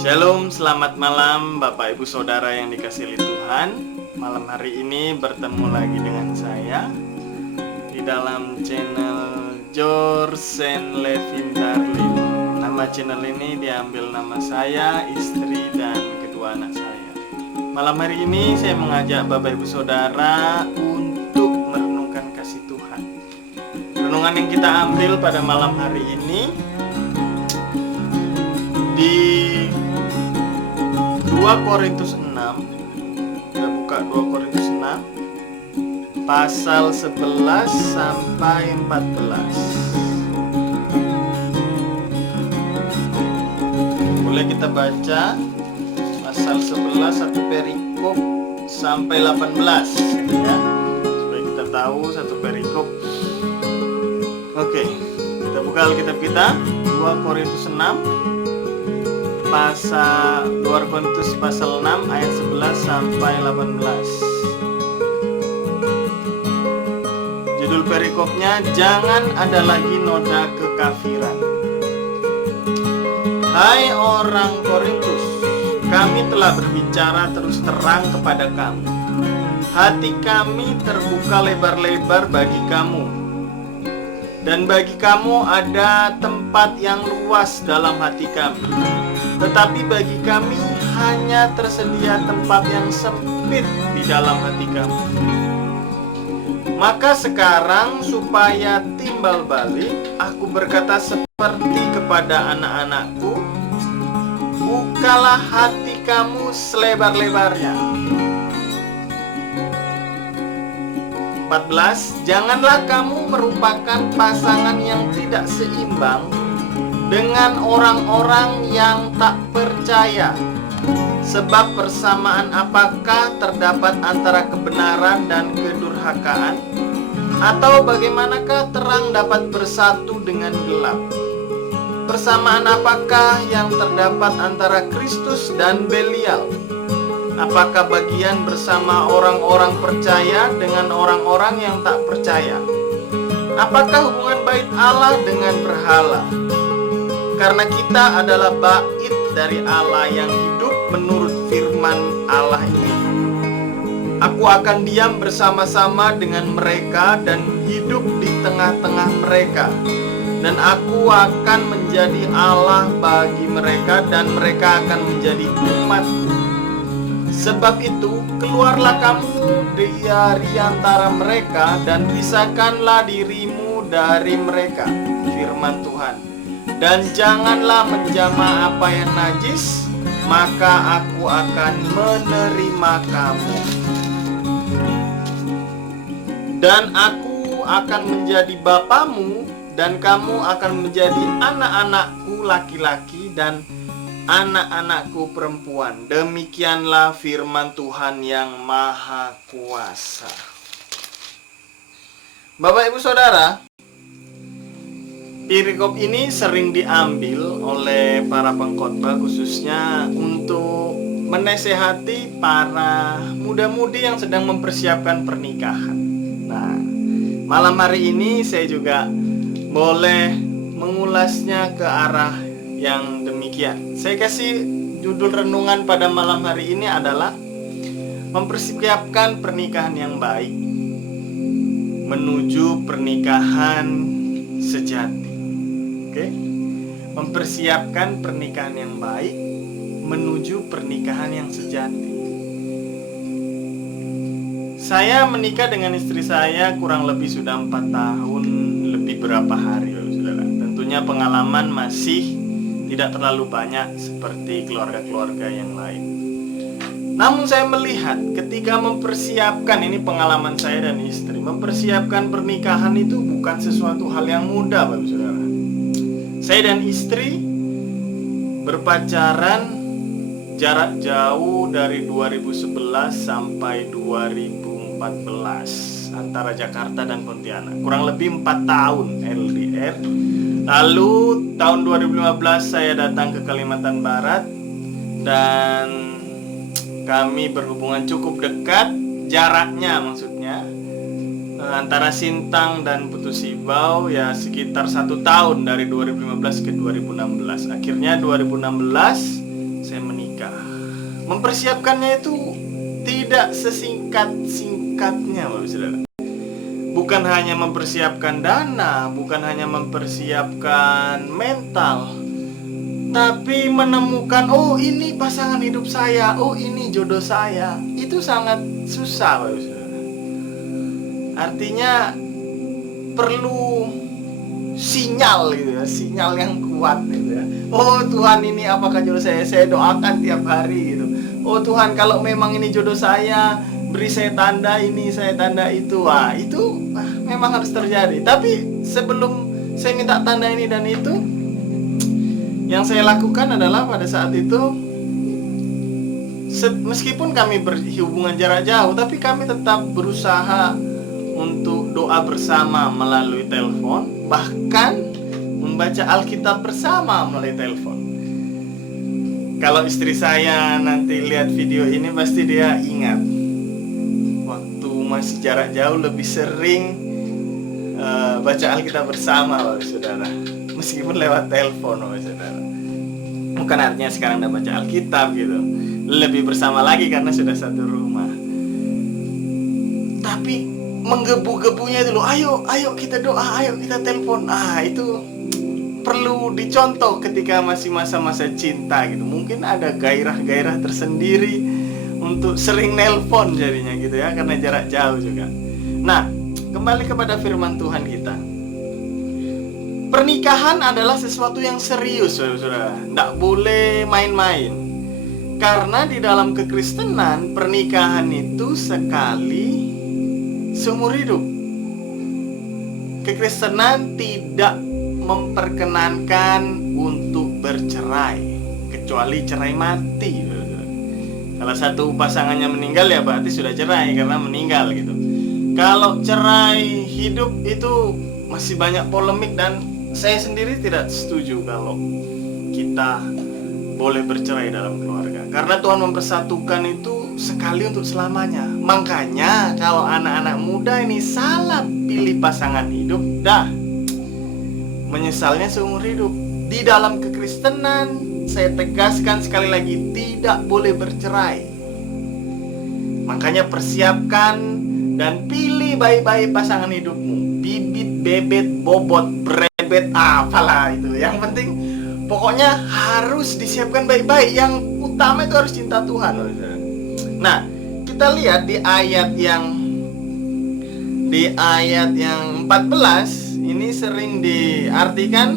Shalom, selamat malam Bapak Ibu Saudara yang dikasihi Tuhan. Malam hari ini bertemu lagi dengan saya di dalam channel Jorsen Levin Darlin. Nama channel ini diambil nama saya, istri, dan kedua anak saya. Malam hari ini saya mengajak Bapak Ibu Saudara untuk merenungkan kasih Tuhan. Renungan yang kita ambil pada malam hari ini di 2 Korintus 6. Kita buka 2 Korintus 6 pasal 11 sampai 14. Boleh kita baca pasal 11 satu perikop sampai 18 ya. Supaya kita tahu satu perikop. Oke, kita buka Alkitab kita 2 Korintus 6 pasal 2 Korintus pasal 6 ayat 11 sampai 18. Judul perikopnya, jangan ada lagi noda kekafiran. Hai orang Korintus, kami telah berbicara terus terang kepada kamu. Hati kami terbuka lebar-lebar bagi kamu, dan bagi kamu ada tempat yang luas dalam hati kami. Tetapi bagi kami hanya tersedia tempat yang sempit di dalam hati kami. Maka sekarang supaya timbal balik, aku berkata seperti kepada anak-anakku, bukalah hati kamu selebar-lebarnya. 14. Janganlah kamu merupakan pasangan yang tidak seimbang dengan orang-orang yang tak percaya. Sebab persamaan apakah terdapat antara kebenaran dan kedurhakaan? Atau bagaimanakah terang dapat bersatu dengan gelap? Persamaan apakah yang terdapat antara Kristus dan Belial? Apakah bagian bersama orang-orang percaya dengan orang-orang yang tak percaya? Apakah hubungan bait Allah dengan berhala? Karena kita adalah bait dari Allah yang hidup menurut firman Allah ini. Aku akan diam bersama-sama dengan mereka dan hidup di tengah-tengah mereka. Dan aku akan menjadi Allah bagi mereka dan mereka akan menjadi umatku. Sebab itu, keluarlah kamu dari antara mereka dan pisahkanlah dirimu dari mereka, firman Tuhan. Dan janganlah menjamah apa yang najis, maka aku akan menerima kamu. Dan aku akan menjadi bapamu, dan kamu akan menjadi anak-anakku laki-laki dan anak-anakku perempuan. Demikianlah firman Tuhan yang Maha Kuasa. Bapak Ibu Saudara, perikop ini sering diambil oleh para pengkhotbah khususnya untuk menasehati para muda-mudi yang sedang mempersiapkan pernikahan. Nah, malam hari ini saya juga boleh mengulasnya ke arah yang demikian. Saya kasih judul renungan pada malam hari ini adalah mempersiapkan pernikahan yang baik menuju pernikahan sejati. Oke, mempersiapkan pernikahan yang baik menuju pernikahan yang sejati. Saya menikah dengan istri saya kurang lebih sudah 4 tahun lebih berapa hari, saudara. Tentunya pengalaman masih tidak terlalu banyak seperti keluarga-keluarga yang lain. Namun saya melihat ketika mempersiapkan, ini pengalaman saya dan istri, mempersiapkan pernikahan itu bukan sesuatu hal yang mudah, Bapak Saudara. Saya dan istri berpacaran jarak jauh dari 2011 sampai 2014 antara Jakarta dan Pontianak. Kurang lebih 4 tahun LDR. Lalu tahun 2015 saya datang ke Kalimantan Barat dan kami berhubungan cukup dekat, jaraknya maksudnya antara Sintang dan Putu Sibau ya sekitar 1 tahun dari 2015 ke 2016. Akhirnya 2016 saya menikah. Mempersiapkannya itu tidak sesingkat-singkatnya, Bapak Saudara. Bukan hanya mempersiapkan dana, bukan hanya mempersiapkan mental, tapi menemukan, oh ini pasangan hidup saya, oh ini jodoh saya. Itu sangat susah, Bapak Saudara. Artinya perlu sinyal gitu ya, sinyal yang kuat gitu ya. Oh Tuhan, ini apakah jodoh saya doakan tiap hari gitu. Oh Tuhan, kalau memang ini jodoh saya, beri saya tanda ini, saya tanda itu. Wah, itu memang harus terjadi. Tapi sebelum saya minta tanda ini dan itu, yang saya lakukan adalah pada saat itu, meskipun kami berhubungan jarak jauh, tapi kami tetap berusaha untuk doa bersama melalui telepon, bahkan membaca Alkitab bersama melalui telepon. Kalau istri saya nanti lihat video ini, pasti dia ingat waktu masih jarak jauh lebih sering baca Alkitab bersama, Bapak Saudara, meskipun lewat telepon, Bapak Saudara. Bukan artinya sekarang udah baca Alkitab gitu, lebih bersama lagi karena sudah satu rumah. Tapi menggebu-gebunya itu loh, ayo kita doa, ayo kita telepon. Itu perlu dicontoh ketika masih masa-masa cinta gitu. Mungkin ada gairah-gairah tersendiri untuk sering nelpon jadinya gitu ya, karena jarak jauh juga. Nah, kembali kepada firman Tuhan kita. Pernikahan adalah sesuatu yang serius, saudara. Tidak boleh main-main. Karena di dalam kekristenan, pernikahan itu sekali seumur hidup. Kekristenan tidak memperkenankan untuk bercerai, kecuali cerai mati. Kalau satu pasangannya meninggal ya berarti sudah cerai karena meninggal gitu. Kalau cerai hidup itu masih banyak polemik, dan saya sendiri tidak setuju kalau kita boleh bercerai dalam keluarga. Karena Tuhan mempersatukan itu sekali untuk selamanya. Makanya kalau anak-anak muda ini salah pilih pasangan hidup, menyesalnya seumur hidup. Di dalam kekristenan, saya tegaskan sekali lagi, tidak boleh bercerai. Makanya persiapkan dan pilih baik-baik pasangan hidupmu. Bibit, bebet, bobot, brebet, apalah itu. Yang penting pokoknya harus disiapkan baik-baik. Yang utama itu harus cinta Tuhan. Nah, kita lihat di ayat yang 14 ini sering diartikan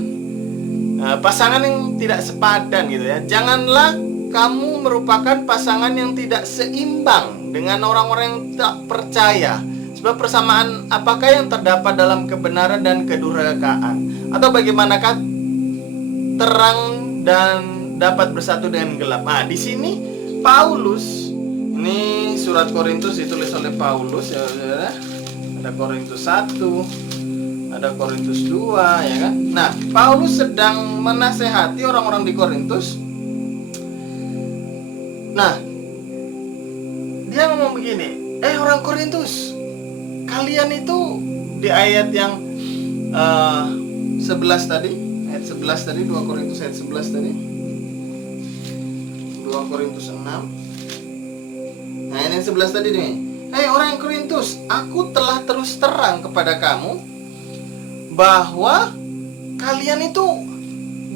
pasangan yang tidak sepadan gitu ya. Janganlah kamu merupakan pasangan yang tidak seimbang dengan orang-orang yang tak percaya. Sebab persamaan apakah yang terdapat dalam kebenaran dan kedurhakaan? Atau bagaimanakah terang dan dapat bersatu dengan gelap? Nah, di sini Paulus, ini surat Korintus ditulis oleh Paulus ya, saudara. Ada Korintus 1, ada Korintus 2 ya kan. Nah, Paulus sedang menasehati orang-orang di Korintus. Nah, dia ngomong begini, orang Korintus, kalian itu di ayat yang 11 tadi, ayat 11 tadi, 2 Korintus ayat 11 tadi, 2 Korintus 6. Nah, ini 11 tadi nih. Orang Korintus, aku telah terus terang kepada kamu bahwa kalian itu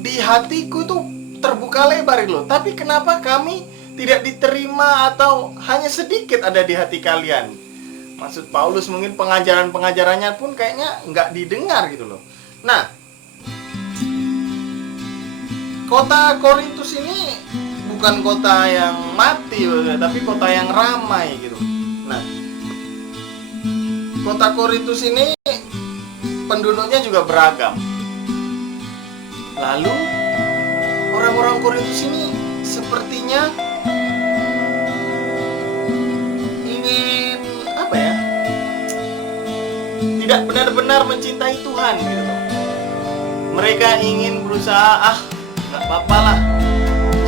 di hatiku itu terbuka lebar loh. Tapi kenapa kami tidak diterima atau hanya sedikit ada di hati kalian? Maksud Paulus mungkin pengajaran-pengajarannya pun kayaknya nggak didengar gitu loh. Nah, kota Korintus ini bukan kota yang mati, tapi kota yang ramai gitu. Nah, kota Korintus ini penduduknya juga beragam. Lalu orang-orang Korintus ini sepertinya ingin tidak benar-benar mencintai Tuhan gitu loh. Mereka ingin berusaha, nggak apa-apa lah,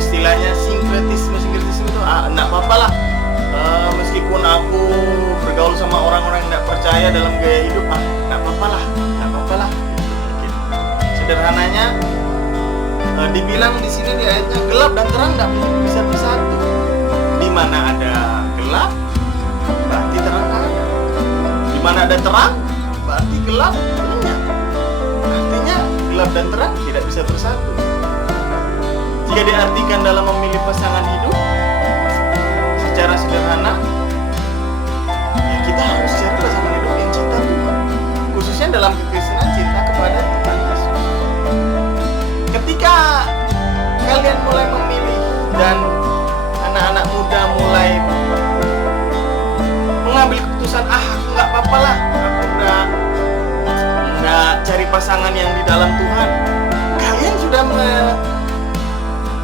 istilahnya sinkretisme itu, nggak apa-apa lah, meskipun aku bergaul sama orang-orang yang nggak percaya dalam gaya hidup, nggak apa-apa lah. Sederhananya dibilang di sini di ayatnya gelap dan terang nggak mana ada gelap, berarti terang ada. Di mana ada terang, berarti gelap lenyap. Artinya gelap dan terang tidak bisa bersatu. Jika diartikan dalam memilih pasangan hidup secara sederhana, ya kita harus cari pasangan hidup yang cinta Tuhan, khususnya dalam kekristenan cinta kepada Tuhan Yesus. Ketika kalian mulai memilih dan anak-anak muda mulai mengambil keputusan, aku nggak apa-apa lah, aku nggak cari pasangan yang di dalam Tuhan, kalian sudah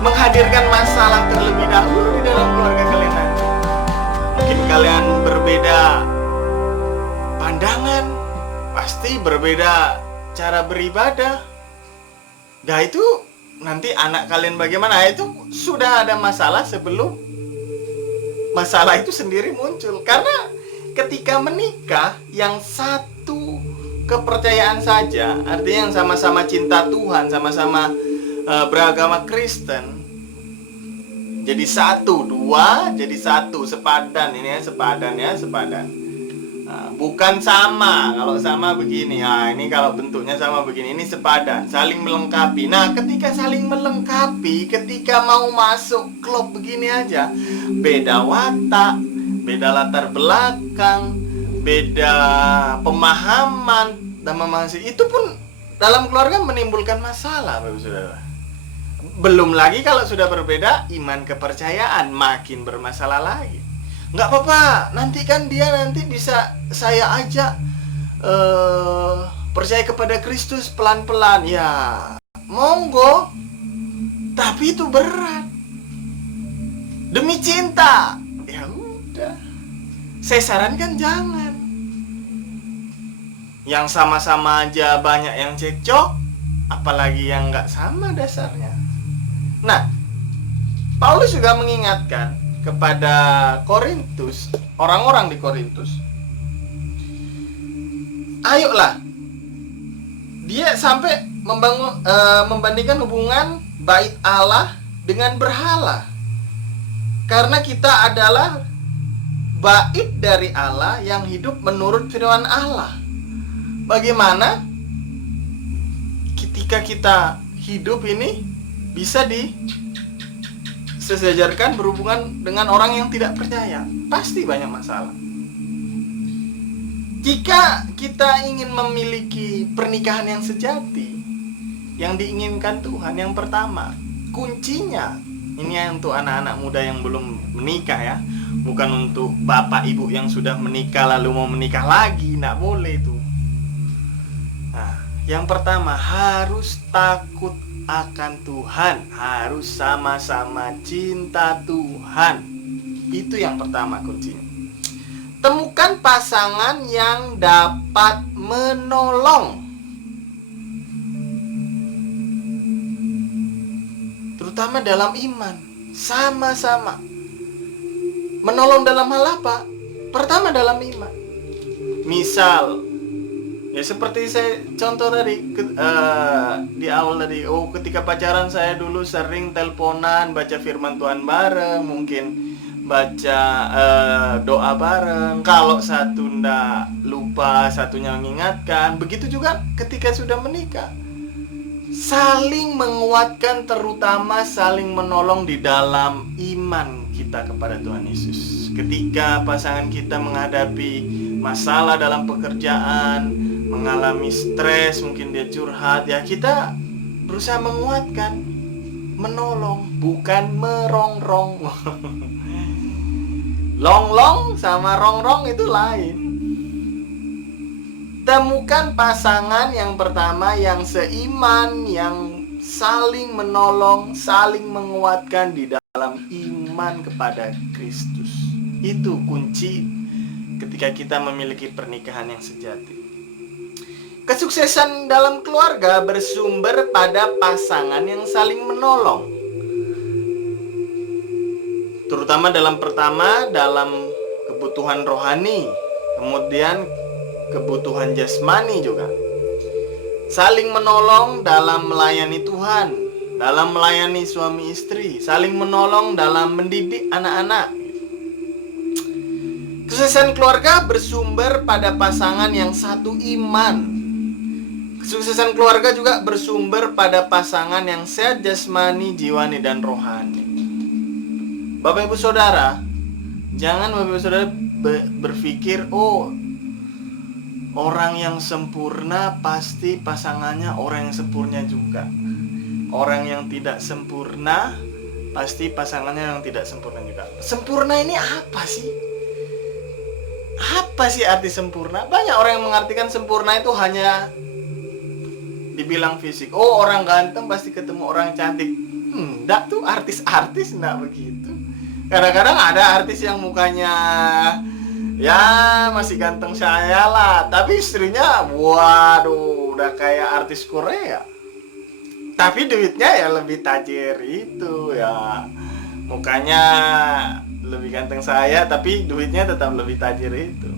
menghadirkan masalah terlebih dahulu di dalam keluarga kalian nanti. Mungkin kalian berbeda pandangan, pasti berbeda cara beribadah. Nah itu nanti anak kalian bagaimana, itu sudah ada masalah sebelum masalah itu sendiri muncul. Karena ketika menikah yang satu kepercayaan saja, artinya yang sama-sama cinta Tuhan, sama-sama beragama Kristen, jadi satu, dua jadi satu, sepadan. Ini ya sepadan, ya sepadan. Nah, bukan sama. Kalau sama begini, nah ini kalau bentuknya sama begini, ini sepadan, saling melengkapi. Nah ketika saling melengkapi, ketika mau masuk klub begini aja, beda watak, beda latar belakang, beda pemahaman dan memahami, itu pun dalam keluarga menimbulkan masalah, Bapak Saudara. Belum lagi kalau sudah berbeda iman kepercayaan, makin bermasalah lagi. Nggak apa-apa, nanti kan dia nanti bisa saya ajak percaya kepada Kristus pelan-pelan. Ya monggo, tapi itu berat demi cinta. Ya udah, saya sarankan jangan. Yang sama-sama aja banyak yang cekcok, apalagi yang nggak sama dasarnya. Nah, Paulus juga mengingatkan kepada Korintus, orang-orang di Korintus, ayolah, dia sampai membandingkan hubungan bait Allah dengan berhala. Karena kita adalah bait dari Allah yang hidup menurut firman Allah. Bagaimana ketika kita hidup ini bisa disejajarkan berhubungan dengan orang yang tidak percaya? Pasti banyak masalah. Jika kita ingin memiliki pernikahan yang sejati, yang diinginkan Tuhan, yang pertama, kuncinya, ini untuk anak-anak muda yang belum menikah ya, bukan untuk bapak ibu yang sudah menikah lalu mau menikah lagi, nggak boleh itu. Nah, yang pertama harus takut akan Tuhan, harus sama-sama cinta Tuhan. Itu yang pertama kuncinya. Temukan pasangan yang dapat menolong, terutama dalam iman. Sama-sama menolong dalam hal apa? Pertama dalam iman. Misal, ya seperti saya contoh tadi di awal tadi, ketika pacaran saya dulu sering teleponan, baca firman Tuhan bareng, mungkin baca doa bareng. Kalau satu ndak lupa, satunya mengingatkan. Begitu juga ketika sudah menikah, saling menguatkan, terutama saling menolong di dalam iman kita kepada Tuhan Yesus. Ketika pasangan kita menghadapi masalah dalam pekerjaan, mengalami stres, mungkin dia curhat, ya kita berusaha menguatkan, menolong, bukan merongrong. Longlong sama rongrong itu lain. Temukan pasangan yang pertama yang seiman, yang saling menolong, saling menguatkan di dalam iman kepada Kristus. Itu kunci ketika kita memiliki pernikahan yang sejati. Kesuksesan dalam keluarga bersumber pada pasangan yang saling menolong, terutama dalam kebutuhan rohani, kemudian kebutuhan jasmani juga. Saling menolong dalam melayani Tuhan, dalam melayani suami istri, saling menolong dalam mendidik anak-anak. Kesuksesan keluarga bersumber pada pasangan yang satu iman. Kesuksesan keluarga juga bersumber pada pasangan yang sehat jasmani, jiwani, dan rohani. Bapak Ibu Saudara, jangan Bapak Ibu Saudara berpikir, oh, orang yang sempurna pasti pasangannya orang yang sempurna juga. Orang yang tidak sempurna pasti pasangannya yang tidak sempurna juga. Sempurna ini apa sih? Apa sih arti sempurna? Banyak orang yang mengartikan sempurna itu hanya dibilang fisik. Oh, orang ganteng pasti ketemu orang cantik. Enggak tuh, artis-artis enggak begitu. Kadang-kadang ada artis yang mukanya ya masih ganteng saya lah, tapi istrinya waduh udah kayak artis Korea. Tapi duitnya ya lebih tajir itu ya. Mukanya lebih ganteng saya, tapi duitnya tetap lebih tajir itu.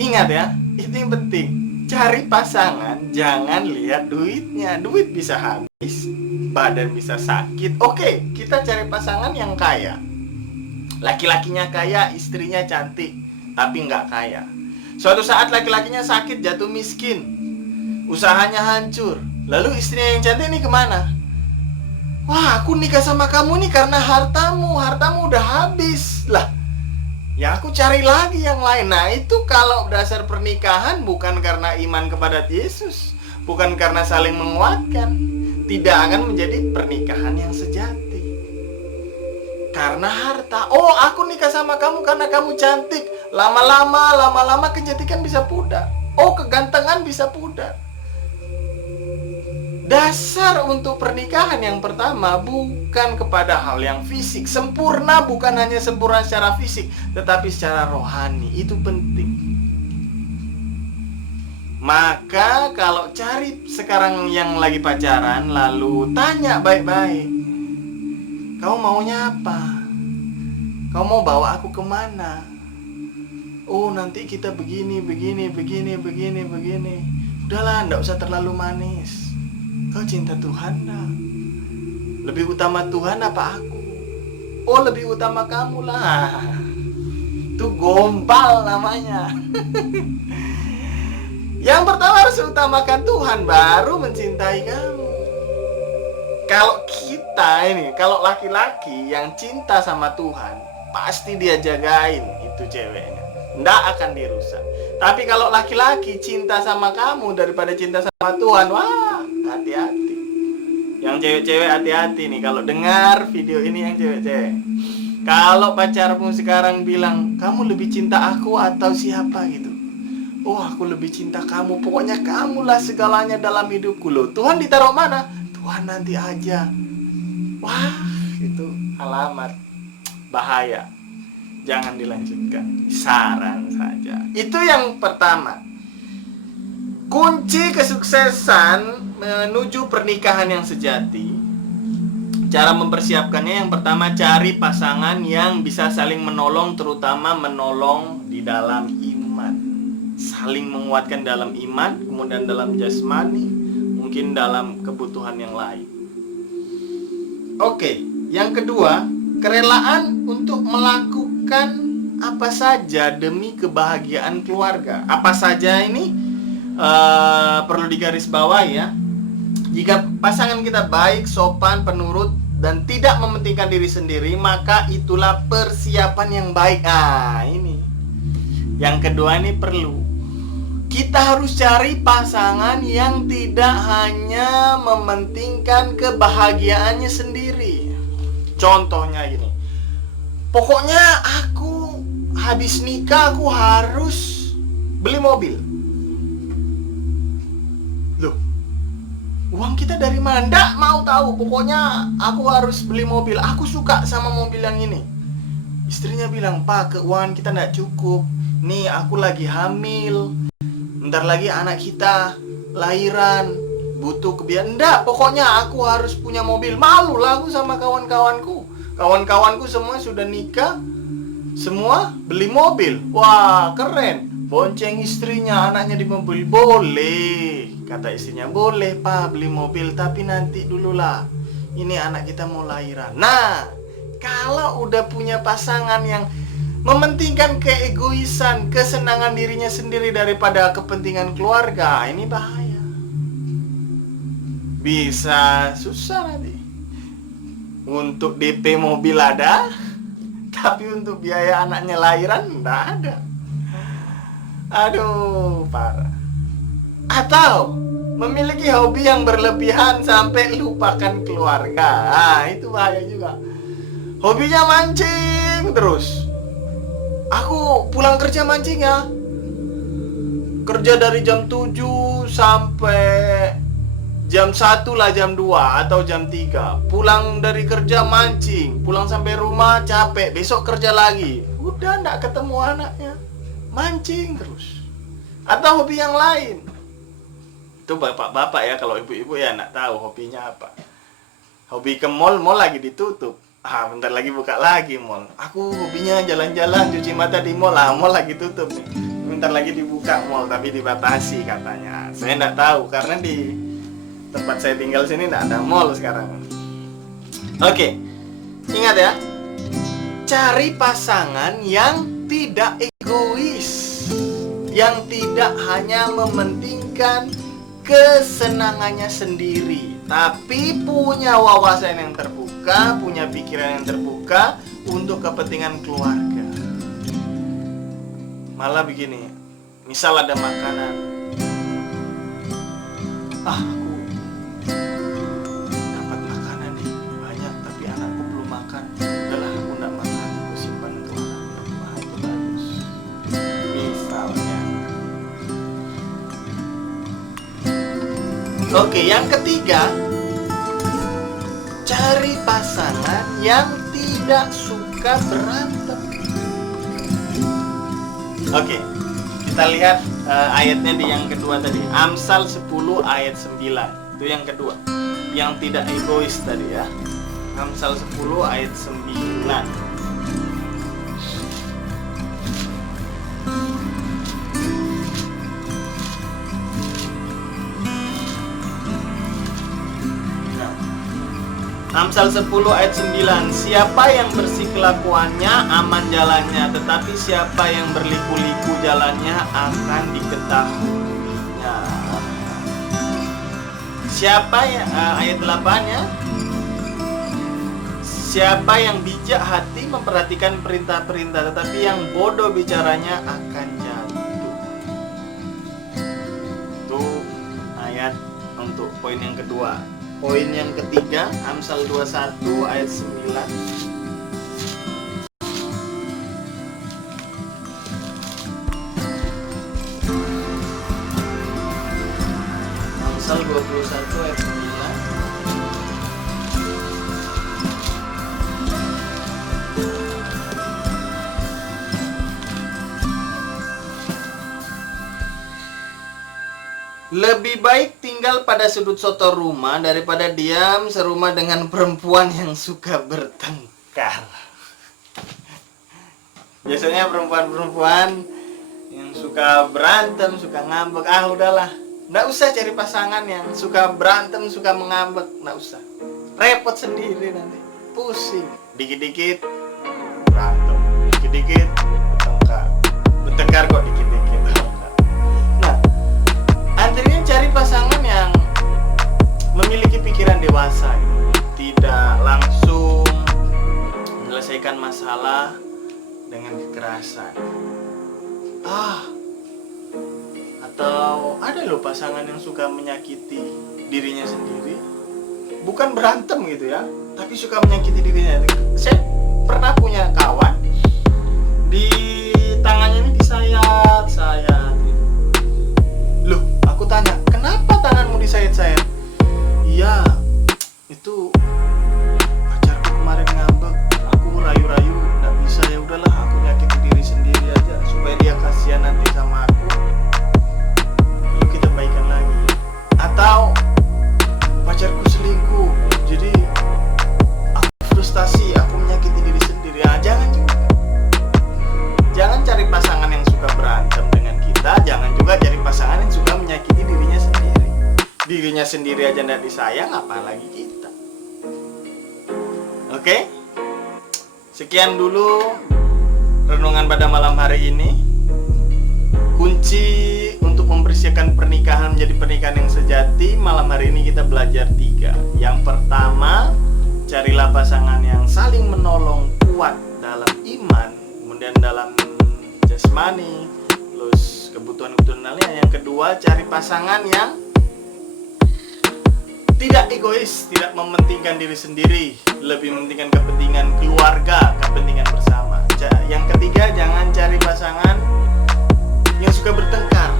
Ingat ya, itu yang penting. Cari pasangan, jangan lihat duitnya. Duit bisa habis, badan bisa sakit. Oke, kita cari pasangan yang kaya. Laki-lakinya kaya, istrinya cantik, tapi nggak kaya. Suatu saat laki-lakinya sakit, jatuh miskin, usahanya hancur. Lalu istrinya yang cantik ini kemana? Wah, aku nikah sama kamu nih karena hartamu udah habis. Lah, ya aku cari lagi yang lain. Nah, itu kalau dasar pernikahan bukan karena iman kepada Yesus, bukan karena saling menguatkan, tidak akan menjadi pernikahan yang sejati. Karena harta. Oh, aku nikah sama kamu karena kamu cantik. Lama-lama kecantikan bisa pudar. Oh, kegantengan bisa pudar. Dasar untuk pernikahan yang pertama bukan kepada hal yang fisik. Sempurna bukan hanya sempurna secara fisik, tetapi secara rohani. Itu penting. Maka kalau cari sekarang yang lagi pacaran, lalu tanya baik-baik, kau maunya apa? Kau mau bawa aku kemana? Oh, nanti kita begini. Udahlah, enggak usah terlalu manis. Kau cinta Tuhan dah. Lebih utama Tuhan apa aku? Oh, lebih utama kamu lah. Itu gombal namanya. Yang pertama harus utamakan Tuhan, baru mencintai kamu. Kalau laki-laki yang cinta sama Tuhan, pasti dia jagain itu ceweknya, nggak akan dirusak. Tapi kalau laki-laki cinta sama kamu daripada cinta sama Tuhan, wah, hati-hati. Yang cewek-cewek hati-hati nih kalau dengar video ini, yang cewek-cewek. Kalau pacarmu sekarang bilang, kamu lebih cinta aku atau siapa gitu. Oh, aku lebih cinta kamu. Pokoknya kamulah segalanya dalam hidupku loh. Tuhan ditaruh mana? Tuhan nanti aja. Wah, itu alamat bahaya. Jangan dilanjutkan. Saran saja. Itu yang pertama. Kunci kesuksesan menuju pernikahan yang sejati. Cara mempersiapkannya, yang pertama, cari pasangan yang bisa saling menolong, terutama menolong di dalam iman. Saling menguatkan dalam iman, kemudian dalam jasmani, mungkin dalam kebutuhan yang lain. Oke, yang kedua, kerelaan untuk melakukan apa saja demi kebahagiaan keluarga. Apa saja ini perlu digarisbawahi ya. Jika pasangan kita baik, sopan, penurut, dan tidak mementingkan diri sendiri, maka itulah persiapan yang baik. Nah, ini yang kedua, ini perlu. Kita harus cari pasangan yang tidak hanya mementingkan kebahagiaannya sendiri. Contohnya gini, pokoknya aku habis nikah aku harus beli mobil. Loh, uang kita dari mana? Nggak mau tahu, pokoknya aku harus beli mobil. Aku suka sama mobil yang ini. Istrinya bilang, Pak, keuangan kita nggak cukup. Nih, aku lagi hamil. Bentar lagi anak kita lahiran, butuh kebiayaan. Nggak, pokoknya aku harus punya mobil. Malu lah aku sama kawan-kawanku. Kawan-kawanku semua sudah nikah, semua beli mobil. Wah, keren. Bonceng istrinya, anaknya di mobil. Boleh, kata istrinya. Boleh, Pak, beli mobil, tapi nanti dululah. Ini anak kita mau lahiran. Nah, kalau udah punya pasangan yang mementingkan keegoisan, kesenangan dirinya sendiri daripada kepentingan keluarga, ini bahaya. Bisa susah nanti. Untuk DP mobil ada, tapi untuk biaya anaknya lahiran enggak ada. Aduh, parah. Atau memiliki hobi yang berlebihan sampai lupakan keluarga. Nah, itu bahaya juga. Hobinya mancing terus. Aku pulang kerja mancing ya. Kerja dari jam 7 sampai jam 1 lah, jam 2 atau jam 3. Pulang dari kerja mancing. Pulang sampai rumah capek, besok kerja lagi. Udah enggak ketemu anaknya. Mancing terus. Atau hobi yang lain. Itu bapak-bapak ya, kalau ibu-ibu ya enggak tahu hobinya apa. Hobi ke mall lagi ditutup. Bentar lagi buka lagi mall. Aku hobinya jalan-jalan, cuci mata di mall. Mall lagi tutup nih. Bentar lagi dibuka mall, tapi dibatasi katanya. Saya enggak tahu, karena di tempat saya tinggal sini enggak ada mall sekarang. Oke, ingat ya. Cari pasangan yang tidak egois, yang tidak hanya mementingkan kesenangannya sendiri, tapi punya wawasan yang terbuka, punya pikiran yang terbuka untuk kepentingan keluarga. Malah begini, misal ada makanan, aku dapat makanan nih banyak, tapi anakku belum makan. Udahlah, aku nggak makan, aku simpan untuk anakku. Itu bagus. Misalnya. Oke, yang ketiga, cari pasangan yang tidak suka berantem. Oke, kita lihat ayatnya di yang kedua tadi. Amsal 10 ayat 9. Itu yang kedua. Yang tidak egois tadi ya. Amsal 10 ayat 9. Amsal 10 ayat 9. Siapa yang bersih kelakuannya aman jalannya, tetapi siapa yang berliku-liku jalannya akan diketahuinya. Siapa ya, ayat 8 ya. Siapa yang bijak hati memperhatikan perintah-perintah, tetapi yang bodoh bicaranya akan jatuh. Itu ayat untuk poin yang kedua. Poin yang ketiga, Amsal 21 ayat 9. Amsal 21 ayat 9. Lebih baik tinggal pada sudut soto rumah daripada diam serumah dengan perempuan yang suka bertengkar. Biasanya perempuan-perempuan yang suka berantem, suka ngambek. Udahlah, nggak usah cari pasangan yang suka berantem, suka mengambek. Nggak usah, repot sendiri nanti, pusing. Dikit-dikit berantem, dikit-dikit bertengkar kok dikit-dikit. Artinya cari pasangan yang memiliki pikiran dewasa, tidak langsung menyelesaikan masalah dengan kekerasan. Atau ada loh pasangan yang suka menyakiti dirinya sendiri, bukan berantem gitu ya, tapi suka menyakiti dirinya. Saya pernah punya kawan, di tangannya ini disayat-sayat. Loh, aku tanya, kenapa tanganmu disayat-sayat? Iya, itu pacarku kemarin ngambek, aku rayu-rayu, nggak bisa, ya udahlah, aku nyakitin diri sendiri aja supaya dia kasihan nanti sama aku. Lalu kita baikan lagi. Atau pacarku selingkuh, jadi aku frustasi, aku menyakiti diri sendiri. Jangan juga. Jangan cari pasangan yang suka berantem dengan kita, jangan juga cari pasangan yang suka menyakiti dirinya sendiri. Dirinya sendiri aja nggak disayang, apalagi kita. Oke? Sekian dulu renungan pada malam hari ini. Kunci untuk mempersiapkan pernikahan menjadi pernikahan yang sejati, malam hari ini kita belajar 3. Yang pertama, carilah pasangan yang saling menolong, kuat dalam iman, kemudian dalam jasmani, terus kebutuhan-kebutuhan lainnya. Yang kedua, cari pasangan yang tidak egois, tidak mementingkan diri sendiri, lebih mementingkan kepentingan keluarga, kepentingan bersama. Yang ketiga, jangan cari pasangan yang suka bertengkar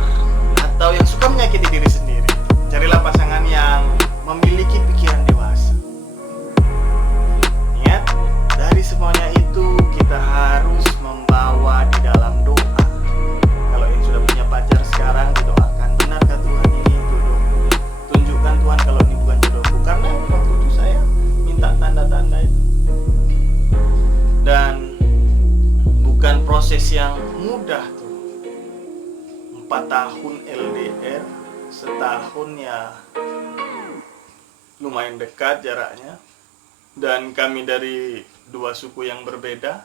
atau yang suka menyakiti diri sendiri. Carilah pasangan yang memiliki pikiran dewasa. Ingat, dari semuanya itu kita harus membawa di dalam doa. Kalau yang sudah punya pacar sekarang didoakan, benarkah Tuhan ini jodoh? Tunjukkan Tuhan kalau ini bukan jodohku. Karena waktu itu saya minta tanda-tanda itu. Dan bukan proses yang mudah tuh. 4 tahun LDR, setahun ya lumayan dekat jaraknya. Dan kami dari 2 suku yang berbeda,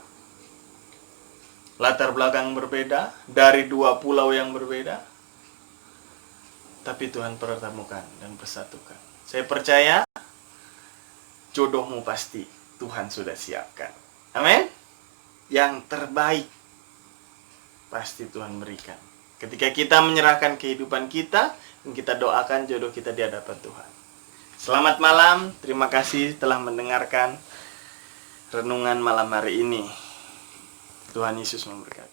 latar belakang berbeda, dari 2 pulau yang berbeda. Tapi Tuhan pertemukan dan persatukan. Saya percaya jodohmu pasti Tuhan sudah siapkan. Amin. Yang terbaik pasti Tuhan berikan. Ketika kita menyerahkan kehidupan kita, dan kita doakan jodoh kita di hadapan Tuhan. Selamat malam, terima kasih telah mendengarkan renungan malam hari ini. Tuhan Yesus memberkati.